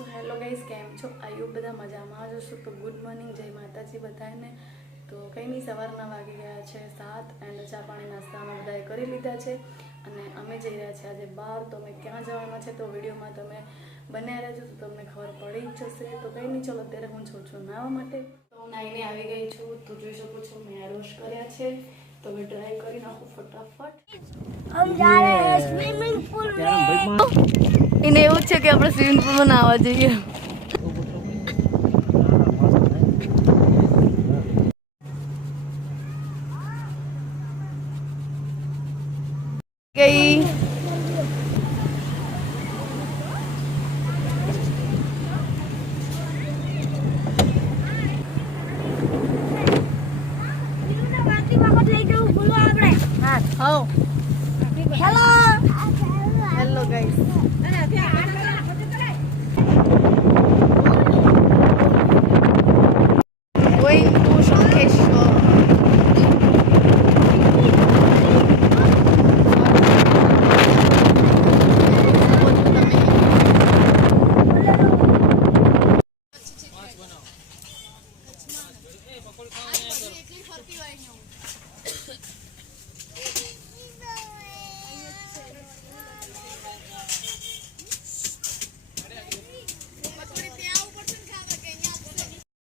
So hello guys, કેમ છો? આયુ બધા મજામાં જ હશો. તો ગુડ મોર્નિંગ, જય માતાજી બધાને. તો કંઈ નહીં, સવારના વાગી ગયા છે 7 એન્ડ ચા પાણી નાસ્તા અમે બધાએ કરી લીધા છે અને અમે જઈ રહ્યા છીએ આજે બહાર. તો અમે ક્યાં જવાના છે તો વિડીયોમાં તમે બન્યા રહેજો તો તમને ખબર પડી જ જશે. તો કંઈ નહીં, ચલો અત્યારે હું છું નાહવા માટે. તો હું નાહીને આવી ગઈ છું. તો જોઈ શકો છો મેં હેર વોશ કર્યા છે. તો હવે ડ્રાય કરી નાખું ફટાફટ. हम जा रहे हैं स्विमिंग पूल में। એને એવું છે કે આપણે સ્વિમિંગ પૂલમાં નાહવા જઈએ. ગઈ hello guys, going to Shankeshwar.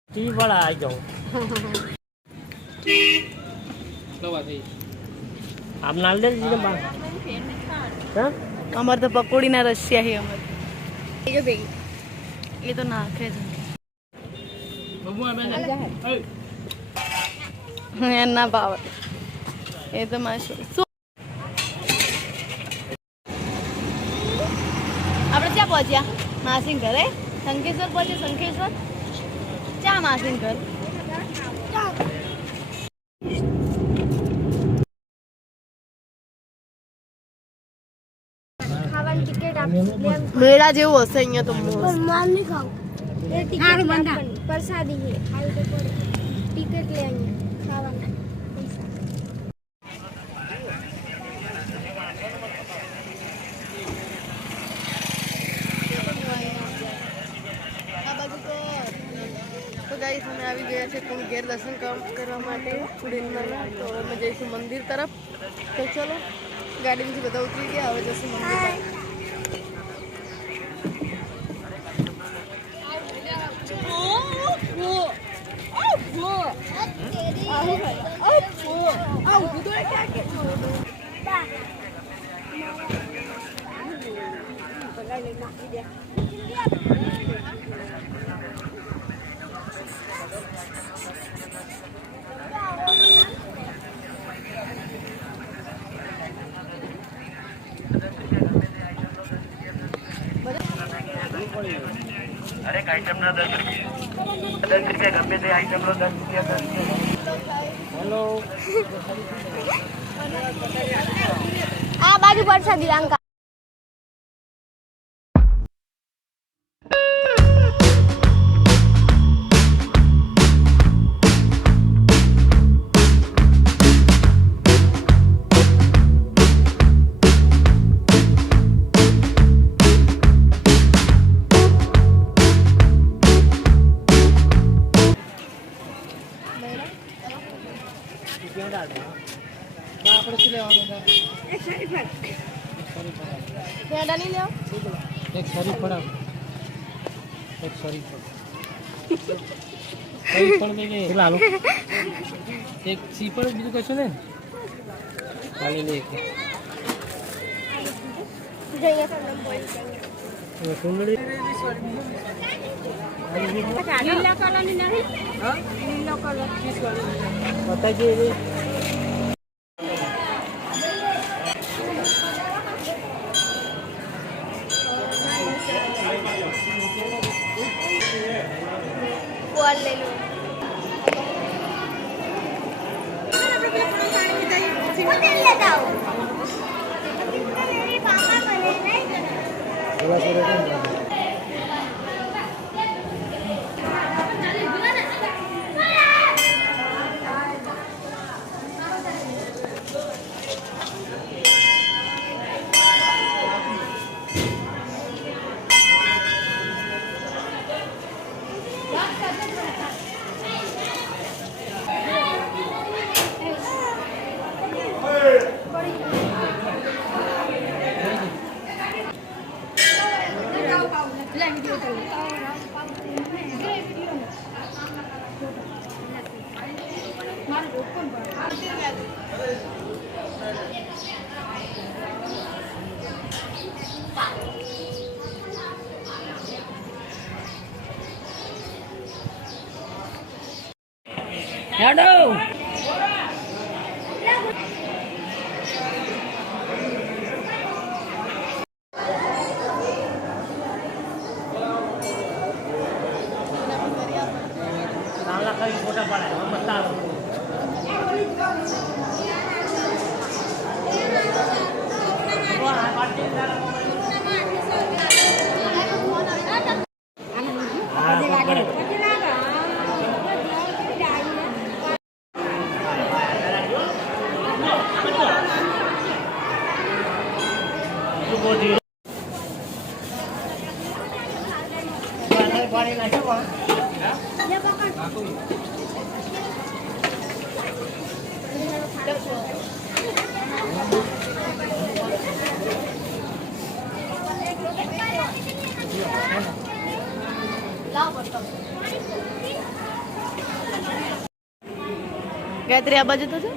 T वाला आ जाओ आप नाल दे दीजिए बाहर। हाँ અમારે તો પકોડીના રસિયા છે. અમારે એ તો નાખે છે ના ભાવે એ તો માશું. આપણે ક્યાં પહોંચ્યા? માસીન ઘરે. શંખેશ્વર પહોંચ્યા. શંખેશ્વર ક્યાં માસીન ઘર? મેળા જેવું હશે અહીંયા તો. माल नहीं खाओ ये टिकट प्रसादी है खाई तो पड़े टिकट ले आएंगे खावाना તો ગાઈસ, અમે આવી ગયા છે કુંડ ઘેર દર્શન કરવા માટે ચુડીનમાં. તો અમે જઈશું મંદિર તરફ. તો ચલો, ગાડીમાંથી બધા ઉતરી ગયા, હવે જઈશું મંદિર તરફ. अरे आइटम ना 10 रुपये गप्पे से आइटम लो 10 रुपये 10 हेलो आ बाजू प्रसादी अंका एक शरीफ पड़ा एक शरीफ पड़ देंगे ला लो एक सीपर બીજું કશું ને ખાલી લે કે जय करना बोल સુંદરી नीला कलर नहीं हां नीला कलर किस वाला बताइए कॉल ले लो होटल लेता हूं मेरे पापा बने नहीं ગાયત્રી આ બાજુ તો છે.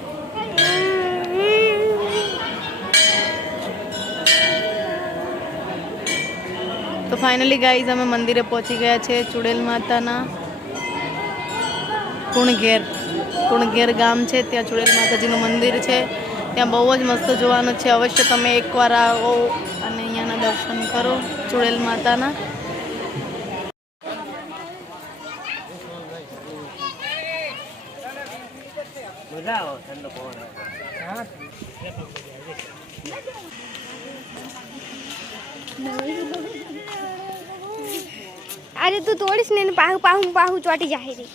તો ફાઇનલી ગાઈઝ અમે મંદિરે પહોંચી ગયા છે ચુડેલ માતાના. કુણઘેર ગામ છે, ત્યાં ચુડેલ માતાજીનું મંદિર છે. ત્યાં બહુ જ મસ્ત જોવાનું છે. અવશ્ય તમે એકવાર આવો અને અહીંયાના દર્શન કરો ચુડેલ માતાના. अरे तू तोड़ीस ने पाहू पाहू पाहू चोटी जाही रे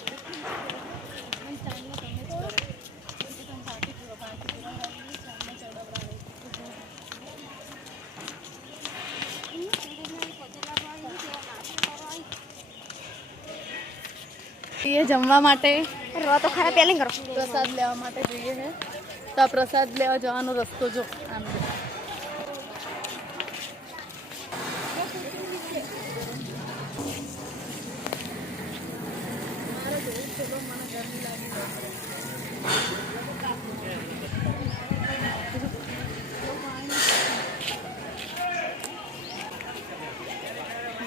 ये जमवा માટે रो तो खरा पहले करो પ્રસાદ લેવા માટે જોઈએ છે. તો આ પ્રસાદ લેવા જવાનો રસ્તો જો આમ છે.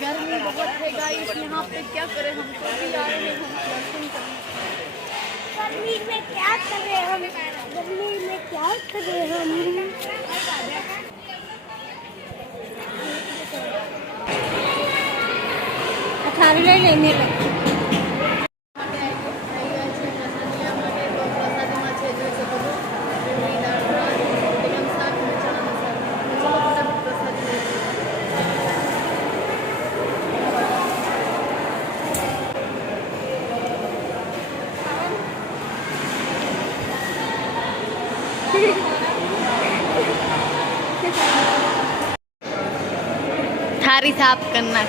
गर्मी बहुत है गाइस यहाँ पे. क्या करें, हम तो भी आए हैं, हम दर्शन करने. गर्मी में क्या करे हम गर्मी में क्या करे हम थाली ले लेने लगे થારી સાફ કરના.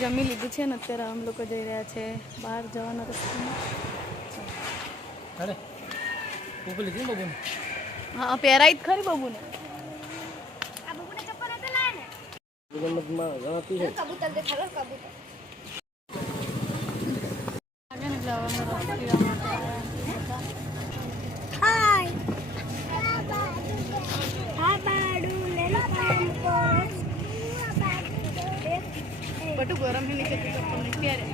જમી લીધું છે ને અત્યારે આમ લોકો જઈ રહ્યા છે બહાર જવાના રસ્તામાં. હા પહેરાઈ જ ખરી બબુને. कबूतर देखा लो कबूतर આગે ને જવાનો રસ્તો પીવા માટે हाय बाडू ले लो બટુ ગરમ હે નીચે તો તમને ક્યારે